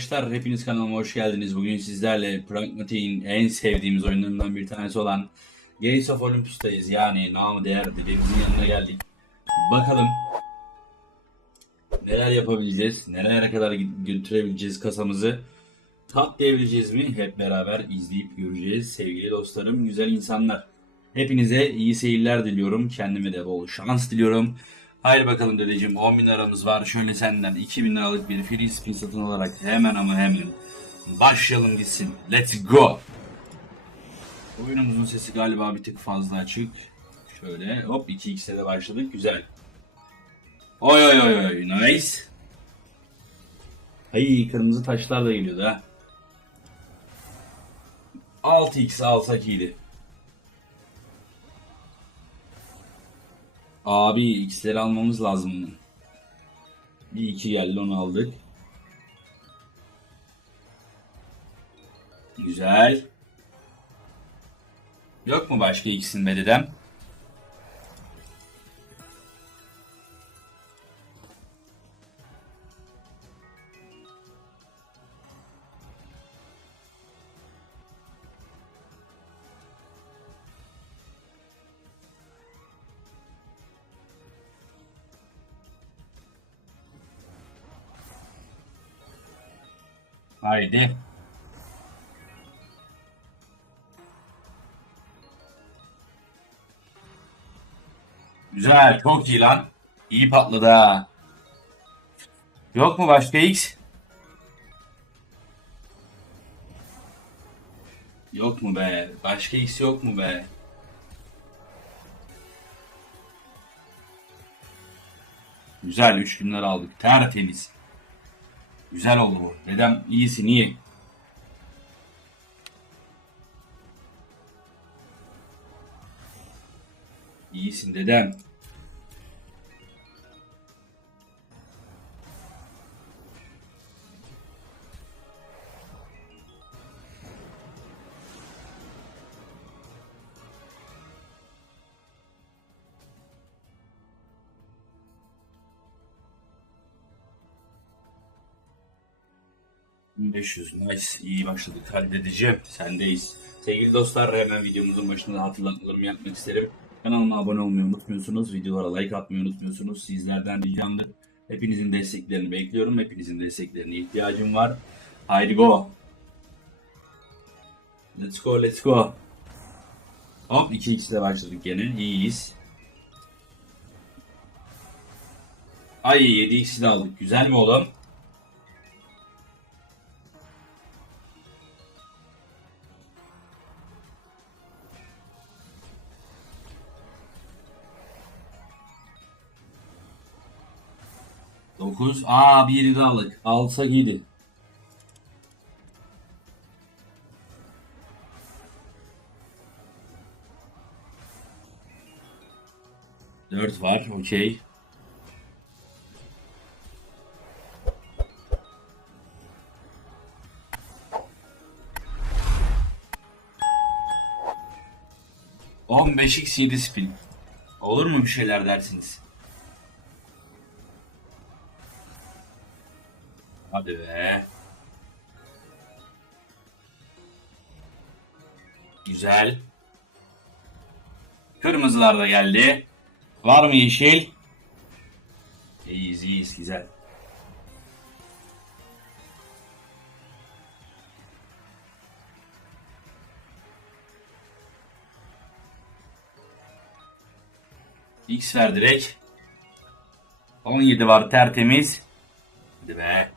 arkadaşlar, hepiniz kanalıma hoş geldiniz. Bugün sizlerle Pragmatik'in en sevdiğimiz oyunlarından bir tanesi olan Gates of Olympus'tayız. Yani namı değer dedemizin yanına geldik. Bakalım neler yapabileceğiz, nerelere kadar götürebileceğiz kasamızı. Tatlayabileceğiz mi? Hep beraber izleyip göreceğiz. Sevgili dostlarım, güzel insanlar. Hepinize iyi seyirler diliyorum. Kendime de bol şans diliyorum. Haydi bakalım dedeciğim 10 bin liramız var. Şöyle senden 2 bin liralık bir free spin satın alarak hemen ama hemen başlayalım gitsin. Let's go. Oyunumuzun sesi galiba bir tık fazla açık. Şöyle hop 2x'e de başladık. Güzel. Oy oy oy oy nice. Ay kırmızı taşlar da geliyordu ha. 6x alsak iyiydi. Abi x'leri almamız lazım. Bir iki geldi onu aldık. Güzel. Yok mu başka x'in be Haydi. Güzel, çok iyi lan. İyi patladı ha. Yok mu başka X? Yok mu be? Başka X yok mu be? Güzel 3 günler aldık. Tertemiz. Güzel oldu bu. Dedem iyisin iyi. İyisin dedem. ...500 nice iyi başladık halledeceğim sendeyiz. Sevgili dostlar hemen videomuzun başında hatırlatmalarımı yapmak isterim. Kanalıma abone olmayı unutmuyorsunuz. Videolara like atmayı unutmuyorsunuz. Sizlerden ricamdır. Hepinizin desteklerini bekliyorum. Hepinizin desteklerine ihtiyacım var. Haydi go. Let's go let's go. Hop 2x ile başladık gene. İyiyiz. Ay 7x ile aldık. Güzel mi oğlum? Dokuz. Aa bir aldık. Alsak iyiydi. Dört var. Okey. On beş x spin. Olur mu bir şeyler dersiniz? Hadi be. Güzel. Kırmızılar da geldi. Var mı yeşil? İyiyiz iyiyiz güzel. X ver direkt. 17 var tertemiz. Hadi be.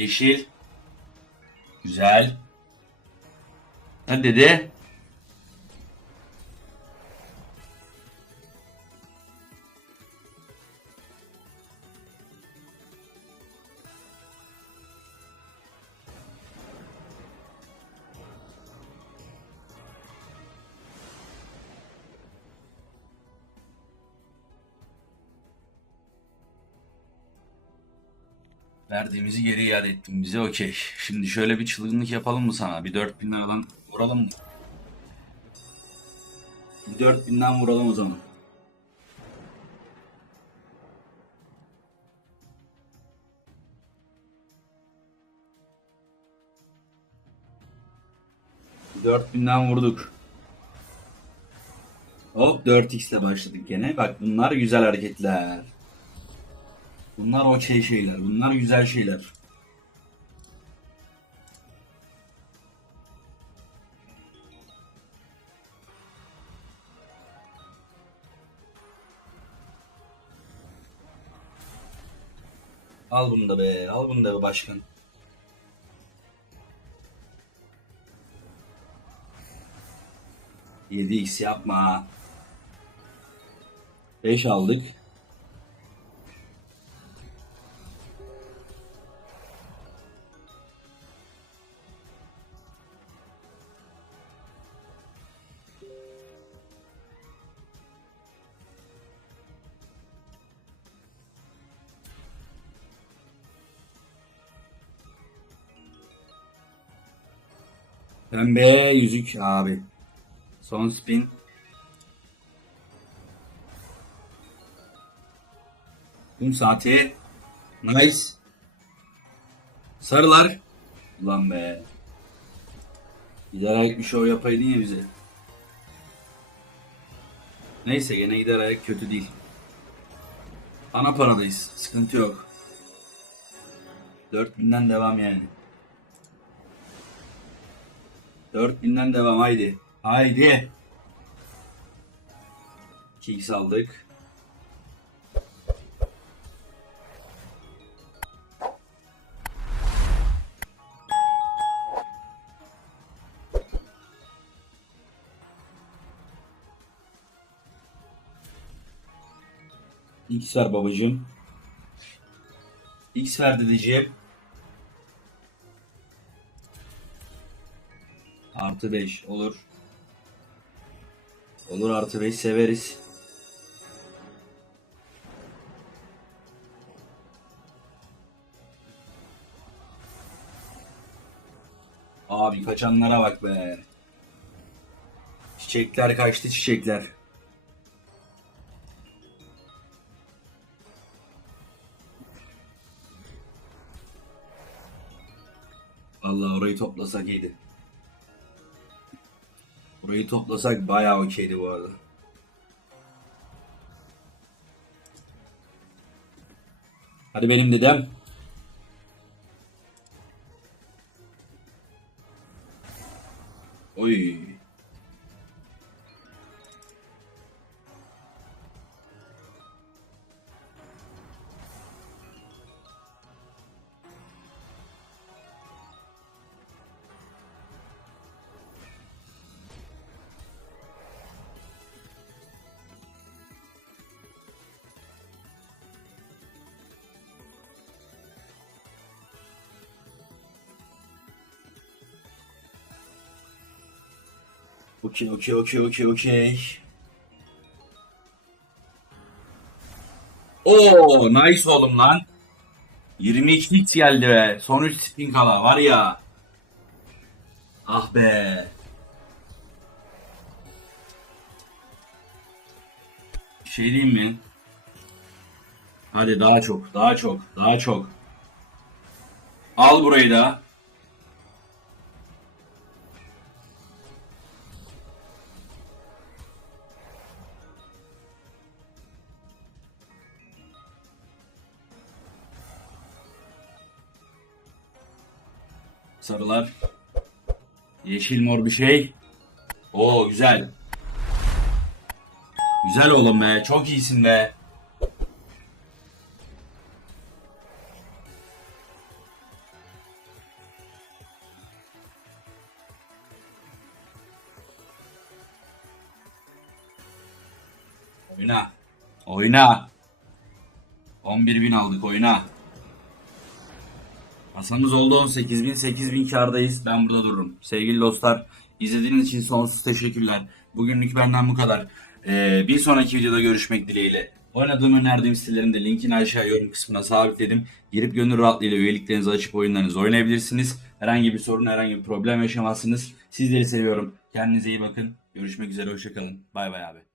Yeşil. Güzel. Hadi dedi. Verdiğimizi geri iade ettin bize okey. Şimdi şöyle bir çılgınlık yapalım mı sana? Bir 4000 liradan vuralım mı? Bir 4000'den vuralım o zaman. Dört binden vurduk. Hop 4x ile başladık gene. Bak bunlar güzel hareketler. Bunlar okey şeyler. Bunlar güzel şeyler. Al bunu da be. Al bunu da be başkan. Yedi x yapma. 5 aldık. Pembe yüzük abi. Son spin. Kum saati. Nice. Sarılar. Ulan be. Gider ayak bir şov yapaydın ya bize. Neyse gene gider ayak kötü değil. Ana paradayız. Sıkıntı yok. 4000'den devam yani. 4000'den devam haydi. Haydi. 2x aldık. X ver babacığım. X ver dedeciğim. Artı 5 olur. Olur artı 5 severiz. Abi kaçanlara bak be. Çiçekler kaçtı çiçekler. Allah orayı toplasak iyiydi. Burayı toplasak bayağı okeydi bu arada. Hadi benim dedem. Okey okey okey okey okey. Oo nice oğlum lan. 22 hit geldi be. Son 3 spin kala var ya. Ah be. Şey diyeyim mi? Hadi daha çok, daha çok, daha çok. Al burayı da. Sarılar. Yeşil mor bir şey. Oo güzel. Güzel oğlum be. Çok iyisin be. Oyna. Oyna. 11.000 aldık oyna. Hasanımız oldu 18 bin 8 bin kardayız. Ben burada dururum. Sevgili dostlar izlediğiniz için sonsuz teşekkürler. Bugünlük benden bu kadar. Ee, bir sonraki videoda görüşmek dileğiyle. Oynadığım önerdiğim sitelerin de linkini aşağı yorum kısmına sabitledim. Girip gönül rahatlığıyla üyeliklerinizi açıp oyunlarınızı oynayabilirsiniz. Herhangi bir sorun, herhangi bir problem yaşamazsınız. Sizleri seviyorum. Kendinize iyi bakın. Görüşmek üzere, hoşçakalın. Bay bay abi.